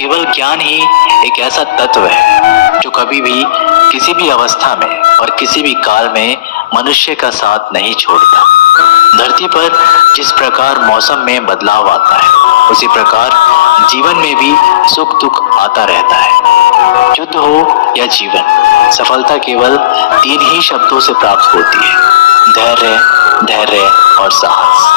केवल ज्ञान ही एक ऐसा तत्व है जो कभी भी किसी भी अवस्था में और किसी भी काल में मनुष्य का साथ नहीं छोड़ता। धरती पर जिस प्रकार मौसम में बदलाव आता है, उसी प्रकार जीवन में भी सुख दुख आता रहता है। युद्ध हो या जीवन, सफलता केवल 3 ही शब्दों से प्राप्त होती है: धैर्य, धैर्य और साहस।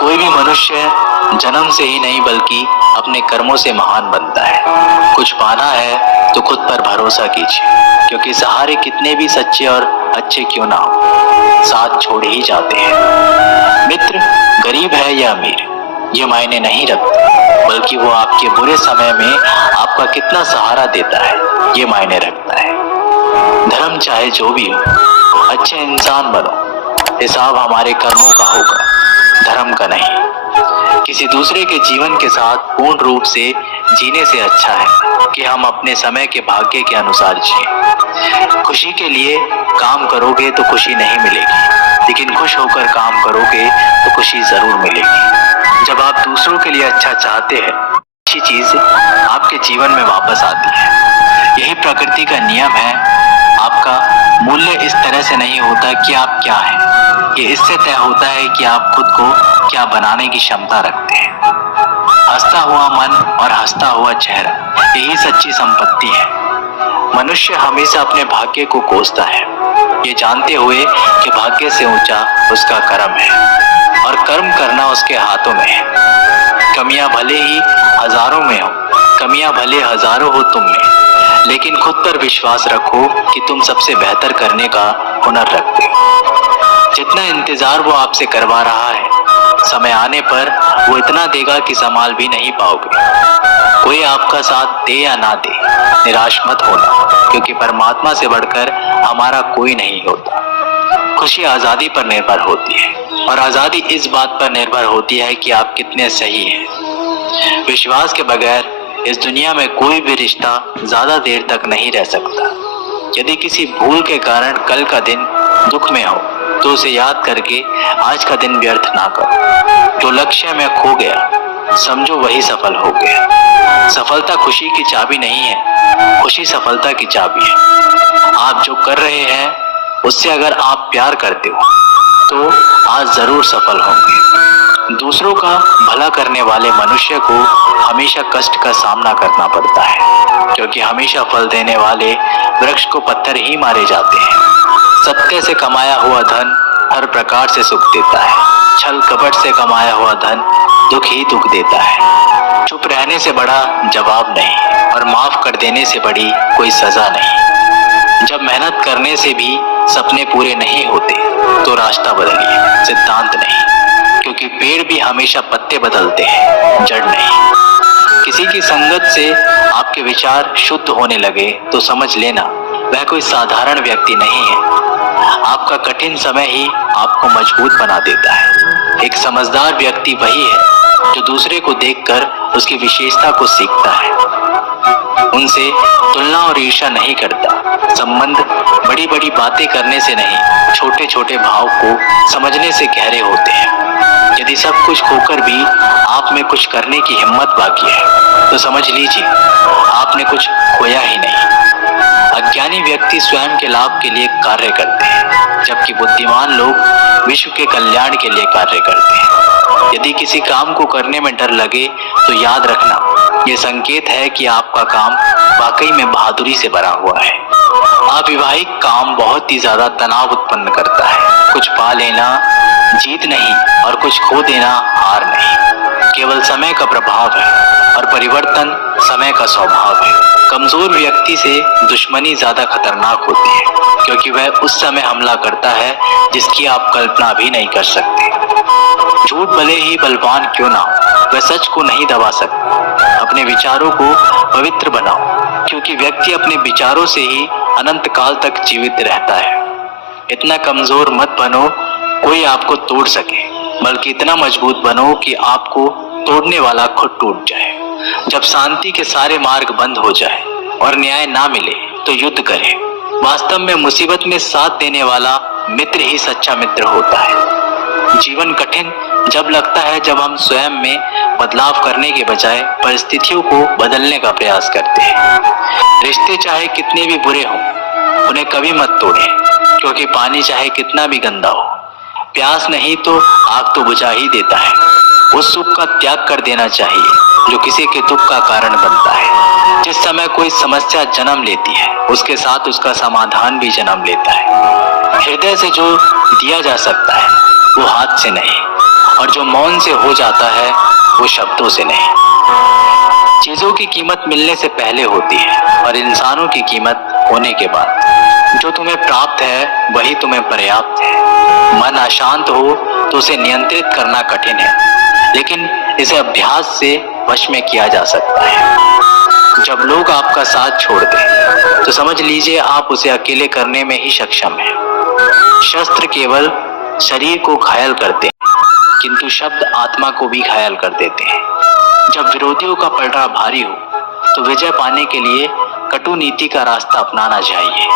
कोई भी मनुष्य जन्म से ही नहीं बल्कि अपने कर्मों से महान बनता है। कुछ पाना है तो खुद पर भरोसा कीजिए, क्योंकि सहारे कितने भी सच्चे और अच्छे क्यों ना हो, साथ छोड़ ही जाते हैं। मित्र गरीब है या अमीर ये मायने नहीं रखता, बल्कि वो आपके बुरे समय में आपका कितना सहारा देता है ये मायने रखता है। धर्म चाहे जो भी हो, अच्छे इंसान बनो, हिसाब हमारे कर्मों का होगा, धर्म का नहीं। किसी दूसरे के जीवन के साथ पूर्ण रूप से जीने से अच्छा है कि हम अपने समय के भाग्य के अनुसार जिए। खुशी के लिए काम करोगे तो खुशी नहीं मिलेगी, लेकिन खुश होकर काम करोगे तो खुशी जरूर मिलेगी। जब आप दूसरों के लिए अच्छा चाहते हैं, अच्छी चीज आपके जीवन में वापस आती है। यही प्रकृति का नियम है। आपका मूल्य इस तरह से नहीं होता कि आप क्या हैं, ये इससे तय होता है कि आप खुद को क्या बनाने की क्षमता रखते हैं। हंसता हुआ मन और हंसता हुआ चेहरा, यही सच्ची संपत्ति है। मनुष्य हमेशा अपने भाग्य को कोसता है, ये जानते हुए कि भाग्य से ऊंचा उसका कर्म है और कर्म करना उसके हाथों में है। कमियां भले ही हजारों में हो, कमियां भले हजारों हो तुम में, लेकिन खुद पर विश्वास रखो कि तुम सबसे बेहतर करने का हुनर रखते हो। जितना इंतजार वो आपसे करवा रहा है, समय आने पर वो इतना देगा कि संभाल भी नहीं पाओगे। कोई आपका साथ दे या ना दे, निराश मत होना, क्योंकि परमात्मा से बढ़कर हमारा कोई नहीं होता। खुशी आजादी पर निर्भर होती है, और आजादी इस बात पर निर्भर होती है कि आप कितने सही हैं। विश्वास के बगैर इस दुनिया में कोई भी रिश्ता ज्यादा देर तक नहीं रह सकता। यदि किसी भूल के कारण कल का दिन दुख में हो, तो उसे याद करके आज का दिन व्यर्थ ना करो। जो लक्ष्य में खो गया, समझो वही सफल हो गया। सफलता खुशी की चाबी नहीं है, खुशी सफलता की चाबी है। आप जो कर रहे हैं उससे अगर आप प्यार करते हो तो आज जरूर सफल होंगे। दूसरों का भला करने वाले मनुष्य को हमेशा कष्ट का सामना करना पड़ता है, क्योंकि हमेशा फल देने वाले वृक्ष को पत्थर ही मारे जाते हैं। सत्य से कमाया हुआ धन हर प्रकार से सुख देता है, छल कपट से कमाया हुआ धन दुख ही दुख देता है। चुप रहने से बड़ा जवाब नहीं, और माफ कर देने से बड़ी कोई सजा नहीं। जब मेहनत करने से भी सपने पूरे नहीं होते तो रास्ता बदलिए, सिद्धांत नहीं, क्योंकि पेड़ भी हमेशा पत्ते बदलते हैं, जड़ नहीं। किसी की संगत से आपके विचार शुद्ध होने लगे तो समझ लेना वह कोई साधारण व्यक्ति नहीं है। आपका कठिन समय ही आपको मजबूत बना देता है। एक समझदार व्यक्ति वही है जो दूसरे को देखकर उसकी विशेषता को सीखता है, उनसे तुलना और ईर्ष्या नहीं करता। संबंध बड़ी बड़ी बातें करने से नहीं, छोटे छोटे भाव को समझने से गहरे होते हैं। यदि सब कुछ खोकर भी आप में कुछ करने की हिम्मत बाकी है तो समझ लीजिए आपने कुछ खोया ही नहीं। अज्ञानी व्यक्ति स्वयं के लाभ के लिए कार्य करते हैं, जबकि बुद्धिमान लोग विश्व के कल्याण के लिए कार्य करते हैं। यदि किसी काम को करने में डर लगे तो याद रखना, ये संकेत है कि आपका काम वाकई में बहादुरी से भरा हुआ है। अविवाहिक काम बहुत ही ज्यादा तनाव उत्पन्न करता है। कुछ पा लेना जीत नहीं और कुछ खो देना हार नहीं, केवल समय का प्रभाव है, और परिवर्तन समय का स्वभाव है। कमजोर व्यक्ति से दुश्मनी ज्यादा खतरनाक होती है, क्योंकि वह उस समय हमला करता है जिसकी आप कल्पना भी नहीं कर सकते। झूठ भले ही बलवान क्यों ना हो, वह सच को नहीं दबा सकता। अपने विचारों को पवित्र बनाओ, क्योंकि व्यक्ति अपने विचारों से ही अनंत काल तक जीवित रहता है। इतना कमजोर मत बनो कोई आपको तोड़ सके, बल्कि इतना मजबूत बनो कि आपको तोड़ने वाला खुद टूट जाए। जब शांति के सारे मार्ग बंद हो जाए और न्याय ना मिले तो युद्ध करें। वास्तव में मुसीबत में साथ देने वाला मित्र ही सच्चा मित्र होता है। जीवन कठिन जब लगता है जब हम स्वयं में बदलाव करने के बजाय परिस्थितियों को बदलने का प्रयास करते हैं। रिश्ते चाहे कितने भी बुरे हों, उन्हें कभी मत तोड़ें, क्योंकि पानी चाहे कितना भी गंदा हो, प्यास नहीं तो आग तो बुझा ही देता है। उस सुख का त्याग कर देना चाहिए जो किसी के दुख का कारण बनता है। जिस समय कोई समस्या जन्म लेती है, उसके साथ उसका समाधान भी जन्म लेता है। हृदय से जो दिया जा सकता है वो हाथ से नहीं, और जो मौन से हो जाता है वो शब्दों से नहीं। चीजों की कीमत मिलने से पहले होती है और इंसानों की कीमत होने के बाद। जो तुम्हें प्राप्त है वही तुम्हें पर्याप्त है। मन अशांत हो तो उसे नियंत्रित करना कठिन है, लेकिन इसे अभ्यास से वश में किया जा सकता है। जब लोग आपका साथ छोड़ दें तो समझ लीजिए आप उसे अकेले करने में ही सक्षम हैं। शस्त्र केवल शरीर को घायल करते हैं, किंतु शब्द आत्मा को भी घायल कर देते हैं। जब विरोधियों का पलड़ा भारी हो तो विजय पाने के लिए कटु नीति का रास्ता अपनाना चाहिए।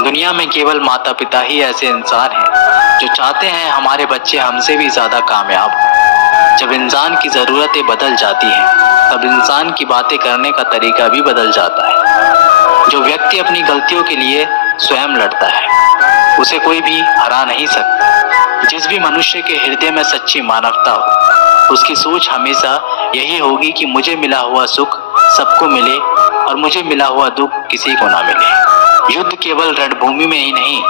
दुनिया में केवल माता पिता ही ऐसे इंसान हैं जो चाहते हैं हमारे बच्चे हमसे भी ज्यादा कामयाब हो। जब इंसान की जरूरतें बदल जाती हैं तब इंसान की बातें करने का तरीका भी बदल जाता है। जो व्यक्ति अपनी गलतियों के लिए स्वयं लड़ता है उसे कोई भी हरा नहीं सकता। जिस भी मनुष्य के हृदय में सच्ची मानवता हो उसकी सोच हमेशा यही होगी कि मुझे मिला हुआ सुख सबको मिले और मुझे मिला हुआ दुख किसी को ना मिले। युद्ध केवल रणभूमि में ही नहीं,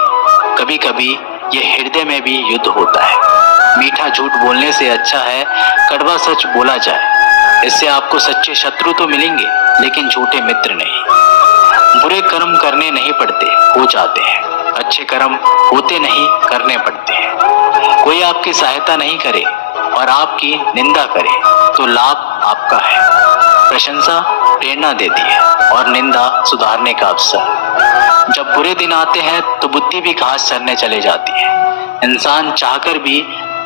कभी कभी ये हृदय में भी युद्ध होता है। मीठा झूठ बोलने से अच्छा है कड़वा सच बोला जाए। इससे आपको सच्चे शत्रु तो मिलेंगे लेकिन झूठे मित्र नहीं। बुरे कर्म करने नहीं पड़ते, हो जाते हैं। अच्छे कर्म होते नहीं, करने पड़ते हैं। कोई आपकी सहायता नहीं करे और आपकी निंदा करे तो लाभ आपका है। प्रशंसा प्रेरणा देती है और निंदा सुधारने का अवसर। जब बुरे दिन आते हैं तो बुद्धि भी घास चरने चले जाती है। इंसान चाहकर भी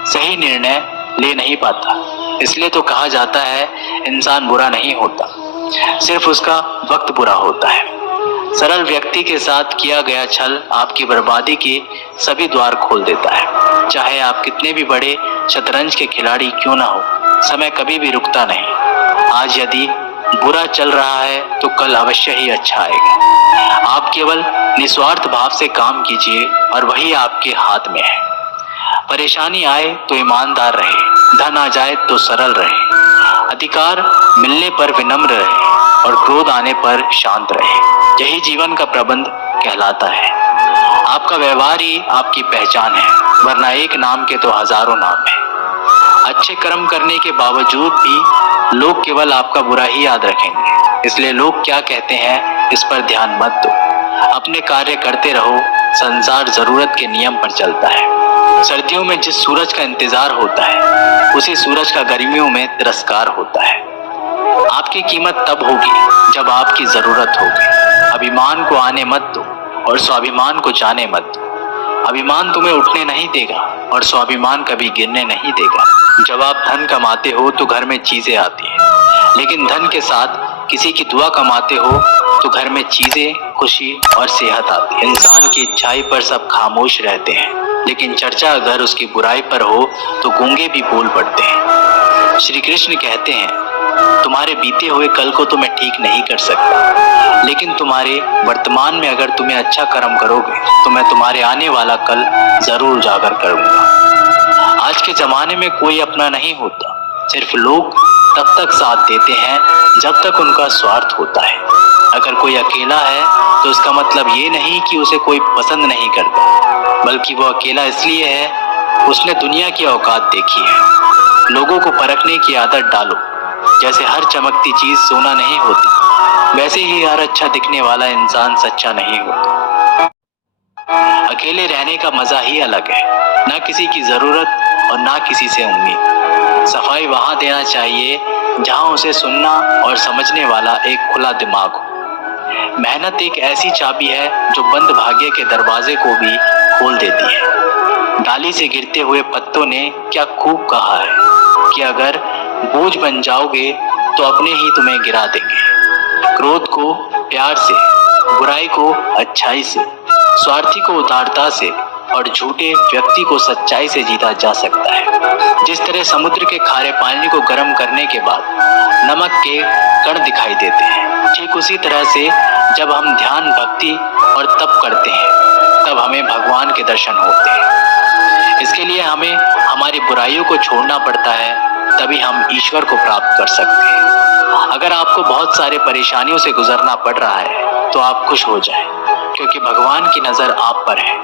सही निर्णय ले नहीं पाता। इसलिए तो कहा जाता है इंसान बुरा नहीं होता, सिर्फ उसका वक्त बुरा होता है। सरल व्यक्ति के साथ किया गया छल आपकी बर्बादी के सभी द्वार खोल देता है। चाहे आप कितने भी बड़े शतरंज के खिलाड़ी क्यों ना हो, समय कभी भी रुकता नहीं। आज यदि बुरा चल रहा है तो कल अवश्य ही अच्छा आएगा। आप केवल निस्वार्थ भाव से काम कीजिए और वही आपके हाथ में है। परेशानी आए तो ईमानदार रहे, धन आ जाए तो सरल रहे, अधिकार मिलने पर विनम्र रहे और क्रोध आने पर शांत रहे। यही जीवन का प्रबंध कहलाता है। आपका व्यवहार ही आपकी पहचान है, वरना एक नाम के तो हजारों नाम है। अच्छे कर्म करने के बावजूद भी लोग केवल आपका बुरा ही याद रखेंगे। इसलिए लोग क्या कहते हैं इस पर ध्यान मत दो। अपने कार्य करते रहो। संसार जरूरत के नियम पर चलता है। सर्दियों में जिस सूरज का इंतजार होता है उसी सूरज का गर्मियों में तिरस्कार होता है। आपकी कीमत तब होगी जब आपकी जरूरत होगी। अभिमान को आने मत दो और स्वाभिमान को जाने मत दो। अभिमान तुम्हें उठने नहीं देगा और स्वाभिमान कभी गिरने नहीं देगा। जब आप धन कमाते हो तो घर में चीजें आती हैं, लेकिन धन के साथ किसी की दुआ कमाते हो तो घर में चीजें, खुशी और सेहत आती है। इंसान की अच्छाई पर सब खामोश रहते हैं, लेकिन चर्चा अगर उसकी बुराई पर हो तो गूंगे भी बोल पड़ते हैं। श्री कृष्ण कहते हैं तुम्हारे बीते हुए कल को तो मैं ठीक नहीं कर सकता, लेकिन तुम्हारे वर्तमान में अगर तुम्हें अच्छा कर्म करोगे तो मैं तुम्हारे आने वाला कल जरूर उजागर करूंगा। आज के जमाने में कोई अपना नहीं होता, सिर्फ लोग तब तक साथ देते हैं जब तक उनका स्वार्थ होता है। अगर कोई अकेला है तो इसका मतलब ये नहीं कि उसे कोई पसंद नहीं करता, बल्कि वो अकेला इसलिए है उसने दुनिया की औकात देखी है। लोगों को परखने की आदत डालो। जैसे हर चमकती चीज सोना नहीं होती, वैसे ही हर अच्छा दिखने वाला इंसान सच्चा नहीं होता। अकेले रहने का मजा ही अलग है, ना किसी की जरूरत और ना किसी से उम्मीद। सफाई वहां देना चाहिए जहां उसे सुनना और समझने वाला एक खुला दिमाग हो। मेहनत एक ऐसी चाबी है जो बंद भाग्य के दरवाजे को भी खोल देती है। डाली से गिरते हुए पत्तों ने क्या खूब कहा है कि अगर बोझ बन जाओगे तो अपने ही तुम्हें गिरा देंगे। क्रोध को प्यार से, बुराई को अच्छाई से, स्वार्थी को उदारता से और झूठे व्यक्ति को सच्चाई से जीता जा सकता है। जिस तरह समुद्र के खारे पानी को गर्म करने के बाद नमक के कण दिखाई देते हैं, ठीक उसी तरह से जब हम ध्यान, भक्ति और तप करते हैं तब हमें भगवान के दर्शन होते हैं। इसके लिए हमें हमारी बुराइयों को छोड़ना पड़ता है, तभी हम ईश्वर को प्राप्त कर सकते हैं। अगर आपको बहुत सारे परेशानियों से गुजरना पड़ रहा है तो आप खुश हो जाएं, क्योंकि भगवान की नजर आप पर है।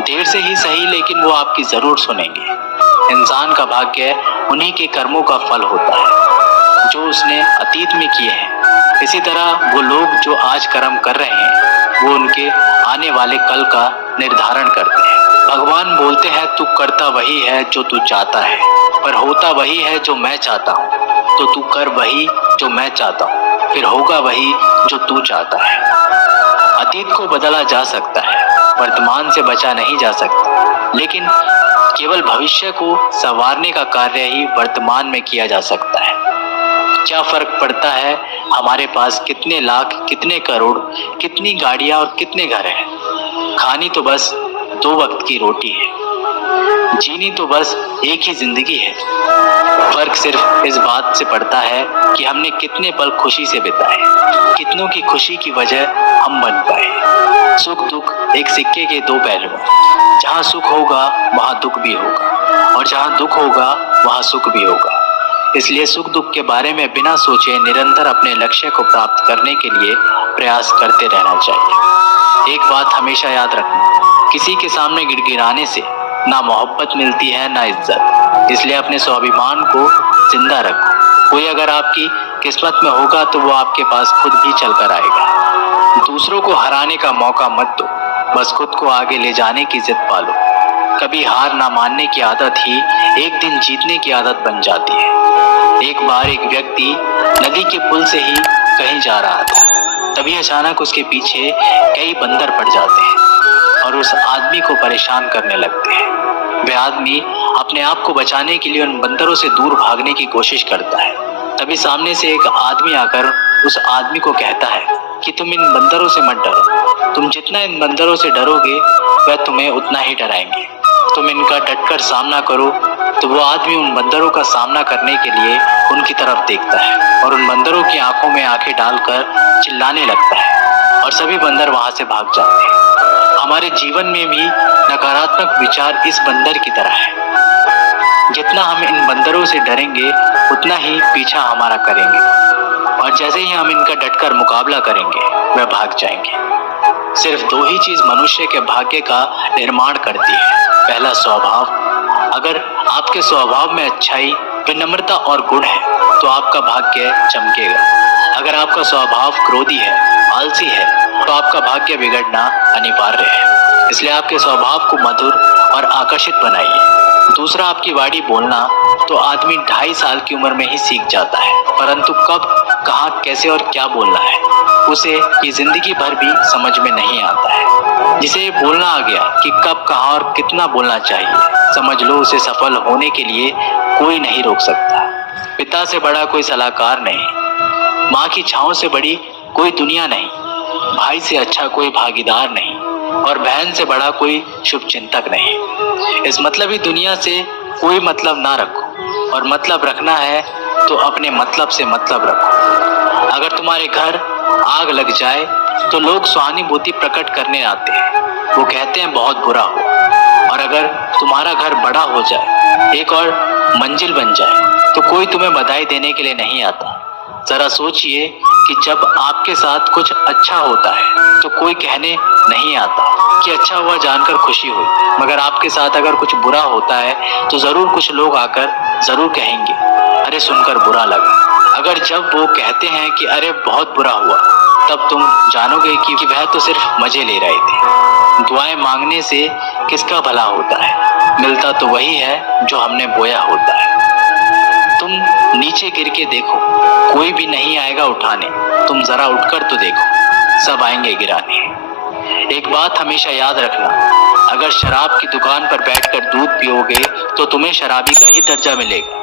देर से ही सही, लेकिन वो आपकी जरूर सुनेंगे। इंसान का भाग्य उन्हीं के कर्मों का फल होता है जो उसने अतीत में किए हैं। इसी तरह वो लोग जो आज कर्म कर रहे हैं वो उनके आने वाले कल का निर्धारण करते हैं। भगवान बोलते हैं, तू करता वही है जो तू चाहता है, पर होता वही है जो मैं चाहता हूँ। तो तू कर वही जो मैं चाहता हूँ, फिर होगा वही जो तू चाहता है। अतीत को बदला जा सकता है, वर्तमान से बचा नहीं जा सकता, लेकिन केवल भविष्य को संवारने का कार्य ही वर्तमान में किया जा सकता है। क्या फर्क पड़ता है हमारे पास कितने लाख, कितने करोड़, कितनी गाड़ियां और कितने घर हैं? खानी तो बस 2 वक्त की रोटी है, जीनी तो बस एक ही जिंदगी है। फर्क सिर्फ इस बात से पड़ता है कि हमने कितने पल खुशी से बिताए, कितनों की खुशी की वजह हम बन पाए। सुख दुख एक सिक्के के 2 पहलू हैं। जहाँ सुख होगा वहाँ दुख भी होगा, और जहाँ दुख होगा वहाँ सुख भी होगा। इसलिए सुख दुख के बारे में बिना सोचे निरंतर अपने लक्ष्य को प्राप्त करने के लिए प्रयास करते रहना चाहिए। एक बात हमेशा याद रखना, किसी के सामने गिड़गिड़ाने से ना मोहब्बत मिलती है ना इज्जत। इसलिए अपने स्वाभिमान को जिंदा रखो। कोई अगर आपकी किस्मत में होगा तो वो आपके पास खुद भी चल कर आएगा। दूसरों को हराने का मौका मत दो, बस खुद को आगे ले जाने की जिद पालो। कभी हार ना मानने की आदत ही एक दिन जीतने की आदत बन जाती है। एक बार एक व्यक्ति नदी के पुल से ही कहीं जा रहा था, तभी अचानक उसके पीछे कई बंदर पड़ जाते हैं और उस आदमी को परेशान करने लगते हैं। वह आदमी अपने आप को बचाने के लिए उन बंदरों से दूर भागने की कोशिश करता है। तभी सामने से एक आदमी आकर उस आदमी को कहता है कि तुम इन बंदरों से मत डरो, तुम जितना इन बंदरों से डरोगे वह तुम्हें उतना ही डराएंगे। तुम इनका डटकर सामना करो। तो वो आदमी उन बंदरों का सामना करने के लिए उनकी तरफ देखता है और उन बंदरों की आंखों में आंखें डालकर चिल्लाने लगता है और सभी बंदर वहां से भाग जाते हैं। हमारे जीवन में भी नकारात्मक विचार इस बंदर की तरह है। जितना हम इन बंदरों से डरेंगे उतना ही पीछा हमारा करेंगे, और जैसे ही हम इनका डटकर मुकाबला करेंगे वह भाग जाएंगे। सिर्फ 2 ही चीज मनुष्य के भाग्य का निर्माण करती है। पहला, स्वभाव। अगर आपके स्वभाव में अच्छाई, विनम्रता और गुण है तो आपका भाग्य चमकेगा। अगर आपका स्वभाव क्रोधी है, आलसी है, तो आपका भाग्य बिगड़ना अनिवार्य है। इसलिए आपके स्वभाव को मधुर और आकर्षित बनाइए। दूसरा, आपकी वाणी बोलना तो आदमी 2.5 साल की उम्र में ही सीख जाता है, परंतु कब, कहाँ, कैसे और क्या बोलना है उसे ये जिंदगी भर भी समझ में नहीं आता है। जिसे ये बोलना आ गया कि कब, कहाँ और कितना बोलना चाहिए, समझ लो उसे सफल होने के लिए कोई नहीं रोक सकता। पिता से बड़ा कोई सलाहकार नहीं, माँ की छांव से बड़ी कोई दुनिया नहीं, भाई से अच्छा कोई भागीदार नहीं, और बहन से बड़ा कोई शुभ चिंतक नहीं। इस मतलबी दुनिया से कोई मतलब ना रखो, और मतलब रखना है तो अपने मतलब से मतलब रखो। अगर तुम्हारे घर आग लग जाए तो लोग सहानुभूति प्रकट करने आते हैं, वो कहते हैं बहुत बुरा हो। और अगर तुम्हारा घर बड़ा हो जाए, एक और मंजिल बन जाए, तो कोई तुम्हें बधाई देने के लिए नहीं आता। जरा सोचिए कि जब आपके साथ कुछ अच्छा होता है तो कोई कहने नहीं आता कि अच्छा हुआ जानकर खुशी हुई, मगर आपके साथ अगर कुछ बुरा होता है तो जरूर कुछ लोग आकर जरूर कहेंगे अरे सुनकर बुरा लगा। अगर जब वो कहते हैं कि अरे बहुत बुरा हुआ, तब तुम जानोगे कि वह तो सिर्फ मजे ले रहे थे। दुआएं मांगने से किसका भला होता है, मिलता तो वही है जो हमने बोया होता है। तुम नीचे गिर के देखो, कोई भी नहीं आएगा उठाने, तुम जरा उठकर तो देखो, सब आएंगे गिराने। एक बात हमेशा याद रखना, अगर शराब की दुकान पर बैठकर दूध पियोगे तो तुम्हें शराबी का ही दर्जा मिलेगा,